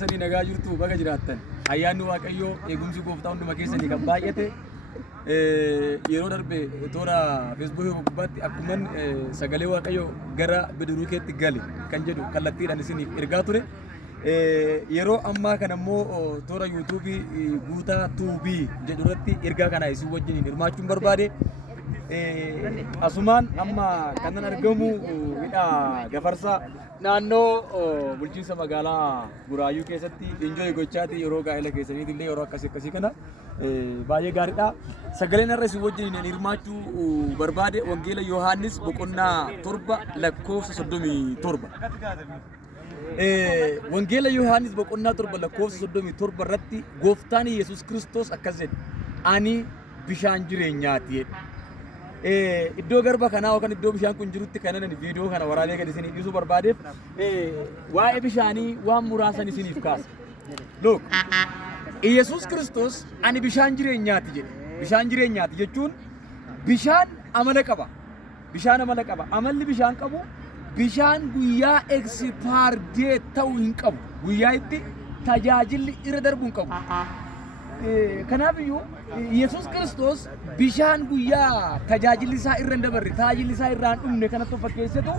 Sani nagaa jirtu baga jiraattan ayyaanni waaqayyoo eegumsi gooftaa hunduma keessanii kan baay'ate yeroo darbe toora feesbuukii gubbaatti akkuman sagalee waaqayyoo gara bidiruu keetti gali kan jedhu kallattiidhaan isiniif ergaa ture. Yeroo ammaa kana immoo toora yuutuubii guutaa tuubii jedhu irratti ergaa kana isin wajjin hirmaachuun barbaade. Asumaan amma kanan argamu midha gafarsa naannoo bulchiinsa magaalaa Buraayyuu keessatti enjoy gochaati yeroo gaa'ela keessaniitti illee yeroo akkasii kana baay'ee gaariidha. Sagaleen irra isin wajjin hirmaachuu barbaade wangeela Yohaannis boqonnaa 7 lakkoofsa 37. Wangeela Yohaannis boqonnaa 7 lakkoofsa 37 irratti gooftaan Yesuus Kiristoos akkas jedhe ani bishaan jireenyaati jedhe. Iddoo garba kanaa yookaan iddoo bishaan kun jirutti kanan viidiyoo kana waraabee gad isiniif ibsuu barbaadeef waa'ee bishaanii waan muraasan isiniif kaasa. Look, Yesuus Kiristoos ani bishaan jireenyaati jedhe. Bishaan jireenyaati jechuun bishaan amala qaba. Bishaan amala qaba. Amalli bishaan qabu bishaan guyyaa eksipaardee ta'uu hin qabu. Guyyaa itti tajaajilli irra darbu hin qabu. Kanaafuu Yesuus Kiristoos bishaan guyyaa tajaajilli isaa irra hin dabarre tajaajilli isaa irraa hin dhumne kanatti fakkeessatu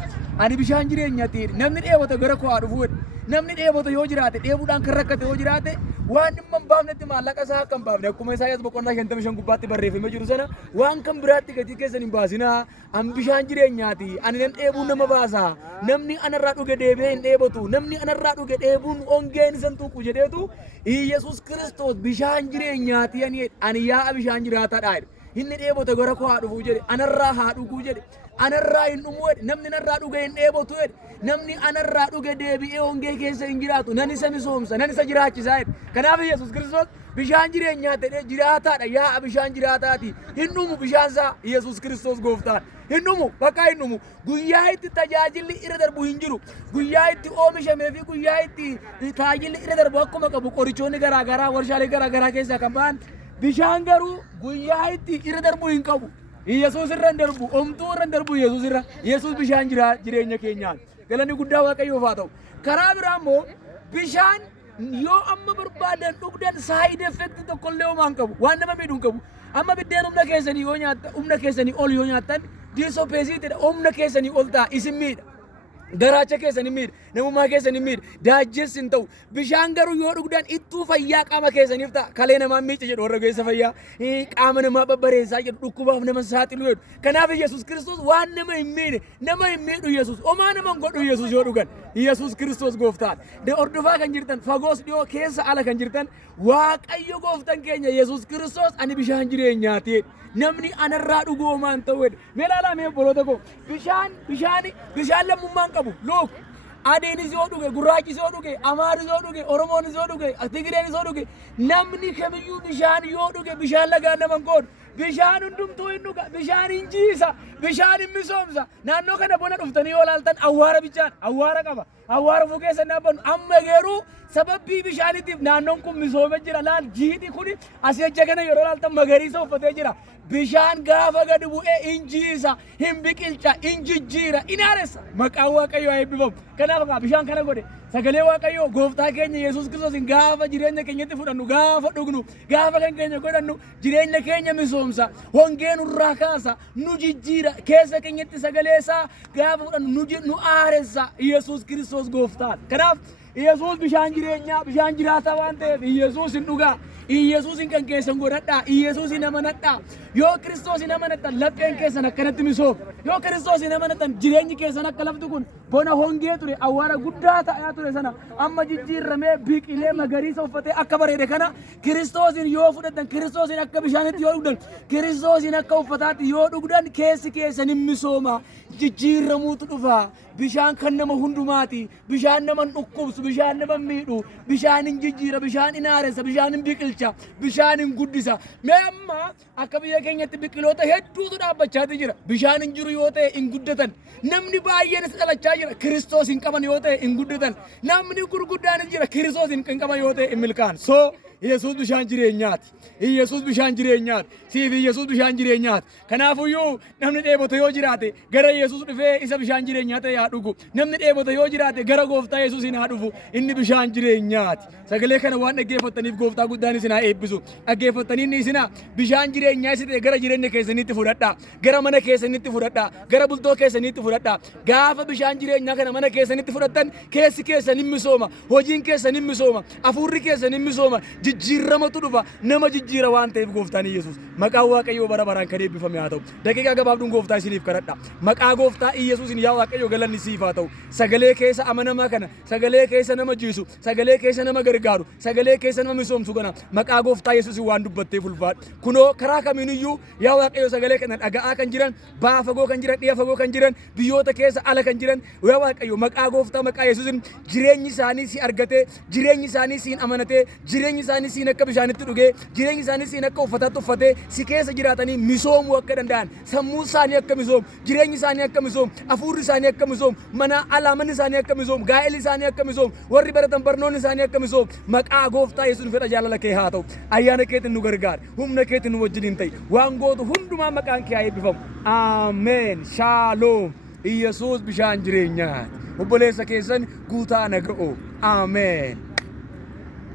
ani bishaan jireenyaati. Namni dheebota gara koo haa dhufu. Namni dheebota yoo jiraate dheebuudhaan kan rakkate yoo jiraate waan dhimma hin baafnetti maallaqa isaa akka hin baafne akkuma Isaayyaas boqonnaa 55 gubbaatti barreeffamee jiru sana waan kan biraatti gatii keessan hin baasinaa. Ani bishaan jireenyaati. Ani nan dheebuu nama baasa. Namni anarraa dhuge deebee hin dheebotu. Namni anarraa dhuge dheebuun ongeen isan tuqu jedheetu Yesuus Kiristoos bishaan jireenyaati ani yaa'a bishaan jiraataadha. Inni dheebota gara koo haa dhufu jedhe. Anarraa haa dhuguu jedhe. Anarraa hin dhumu jedhe. Namni narraa dhuge hin dheebotu jedhe. Namni anarraa dhuge deebi'ee ongee keessa hin jiraatu. Nan isa misoomsa. Nan isa jiraachisaa jedhe. Kanaaf Yesuus Kiristoos bishaan jireenyaa ta'ee jiraataadha. Yaa'a bishaan jiraataati. Hin dhumu bishaan isaa Yesuus Kiristoos gooftaan. Hin dhumu bakka hin dhumu. Guyyaa itti tajaajilli irra darbu hin jiru. Guyyaa itti oomishamee fi guyyaa itti tajaajilli irra darbu akkuma qabu qorichoonni garaagaraa warshaalee garaagaraa keessaa kan ba'an bishaan garuu guyyaa itti irra darbu hin qabu. Yesuus irra hin darbu. Omtuu irra hin darbu Yesuus irra. Yesuus bishaan jireenya keenyaa. Galanni guddaa Waaqayyoof haa ta'u. Karaa biraa immoo bishaan yoo amma barbaadan dhugdan saayid effekti tokkollee homaa hin qabu. Waan nama miidhu hin qabu. Amma biddeen humna keessanii yoo nyaattan humna keessanii ol yoo nyaattan diisopeesiitidha. Humna keessanii ol ta'a isin miidha. Garaacha keessanii miidha. Namummaa keessanii miidha. Daajjes hin ta'u. Bishaan garuu yoo dhugdan ittuu fayyaa qaama keessaniif ta'a. Kalee namaa miica jedhu warra geessa fayyaa. Qaama namaa babbareessaa jedhu dhukkubaaf nama saaxilu jedhu. Kanaaf Yesuus Kiristoos waan nama hin miidhe nama hin miidhu Yesuus. Homaa nama hin godhu Yesuus yoo dhugan. Yesuus Kiristoos gooftaadha. Hordofaa kan jirtan fagoos dhiyoo keessa ala kan jirtan Waaqayyo gooftaan keenya Yesuus Kiristoos ani bishaan jireenyaati. Namni anarraa dhugu homaa hin ta'u. Mee ilaalaa mee obboloota koo bishaan lammummaa hin qabu. Look, Adiinis yoo dhuge, Gurraachis yoo dhuge, Amaaris yoo dhuge, Oromoonis yoo dhuge, Tigireenis yoo dhuge, namni kamiyyuu bishaan yoo dhuge bishaan lagaan nama hin godhu. Bishaan hundumtuu hin dhuga, bishaan hin jiisa, bishaan hin misoomsa. Naannoo kana bona dhuftanii yoo ilaaltan awwaara bishaan, awwaara qaba. Awwaara fuu keessa dhaabbannu amma garuu sababii bishaaniitiif naannoon kun misoomee jira. Laal jiidhi kun asii ejja kana yeroo ilaaltan magariisa uffatee jira. Bishaan gaafa gadi bu'ee hin jiisa, hin biqilcha, hin jijjiira, hin haaressa. Maqaan Waaqayyoo haa eebbifamu. Kanaaf bishaan kana godhe sagalee Waaqayyoo gooftaa keenya Yesuus Kiristoos gaafa jireenya keenyatti fudhannu, gaafa dhugnu, gaafa kan keenya godhannu jireenya keenya misoomsa. Hongee nurraa kaasa, nu jijjiira. Keessa keenyatti sagalee isaa gaafa fudhannu nu haaressa. Yesuus Kiristoos gooftaan. Kanaaf Yesuus bishaan jireenyaa, bishaan jiraataa waan ta'eef Yesuus hin dhugaa. Yesuusin kan keessan godhadhaa. Yesuusin amanadhaa. Yoo Kiristoosin amanattan lapheen keessan akkanatti misooma. Yoo Kiristoosin amanattan jireenyi keessan akka lafti kun bona hongee ture awwaara guddaa ta'aa ture sana amma jijjiirramee biqilee magariisa uffatee akka bareede kana Kiristoosin yoo fudhatan Kiristoosin akka bishaanitti yoo dhugdan Kiristoosin akka uffataatti yoo dhugdan keessi keessan hin misooma. Jijjiirramuutu dhufa. Bishaan kan nama hundumaati. Bishaan nama dhukkubsu, bishaan nama miidhu, bishaan hin jijjiira, bishaan hin haaressa, bishaan hin biqilcha, bishaan hin guddisa. Mee amma akka biyya keenyatti biqiloota hedduutu dhaabbachaati jira. Bishaan hin jiru yoo ta'e hin guddatan. Namni baay'eenis dhalachaa jira. Kiristoos hin qaban yoo ta'e hin guddatan. Namni gurguddaanis jira. Kiristoos hin qaban yoo ta'e hin milkaa'an. So Yesuus bishaan jireenyaati. Yesuus bishaan jireenyaati. Siif Yesuus bishaan jireenyaati. Kanaafuyyuu namni dheebote yoo jiraate gara Yesuus dhufee isa bishaan jireenyaa ta'e haa dhugu. Namni dheebote yoo jiraate gara gooftaa Yesuus haa dhufu. Inni bishaan jireenyaati. Sagalee kana waan dhaggeeffattaniif gooftaa guddaan isin haa eebbisu. Dhaggeeffatanii inni isin bishaan jireenyaa isa ta'e gara jireenya keessanitti fudhadhaa. Gara mana keessanitti fudhadhaa. Gara bultoo keessanitti fudhadhaa. Gaafa bishaan jireenyaa kana mana keessanitti fudhattan keessi keessan hin misooma. Hojiin keessan hin misooma. Afuurri keessan hin misooma. Jijjiiramatu dhufa. Nama jijjiira waan ta'eef gooftaan Yesuus. Maqaa Waaqayyoo bara baraan kan eebbifame haa ta'u. Daqiiqaa gabaabduun gooftaa isiniif kadhadha. Maqaa gooftaa Yesuusin yaa Waaqayyoo galanni siif haa ta'u. Sagalee keessa amanamaa kana, sagalee keessa nama jiisu, sagalee keessa nama gargaaru, sagalee keessa nama misoomsu kana maqaa gooftaa Yesuusin waan dubbatteef ulfaadhu. Kunoo karaa kamiiniyyuu yaa Waaqayyoo sagalee kana dhaga'aa kan jiran, ba'a fagoo kan jiran, dhiya fagoo kan jiran, biyyoota keessa ala kan jiran yaa Waaqayyoo maqaa gooftaa maqaa Yesuusin jireenyi isaanii si argatee, jireenyi isaanii siin amanatee, jireenyi isaanii siin akka bishaanitti dhugee, jireenyi isaanii siin akka uffataatti uffatee si keessa jiraatanii misoomuu akka danda'an, sammuu isaanii akka misoomu, jireenyi isaanii akka misoomu, afuurri isaanii akka misoomu, mana alaamanni isaanii akka misoomu, gaa'elli isaanii akka misoomu, warri baratan barnoonni isaanii akka misoomu maqaa gooftaa Yesuus fedha jaalala kee haa ta'u. Ayyaana keetiin nu gargaari, humna keetiin nu wajjin ta'i, waan gootu hundumaa maqaan kee haa eebbifamu. Ameen. Shaaloom. Yesuus bishaan jireenyaa. Obboleessa keessan guutaa naga'oo. Ameen.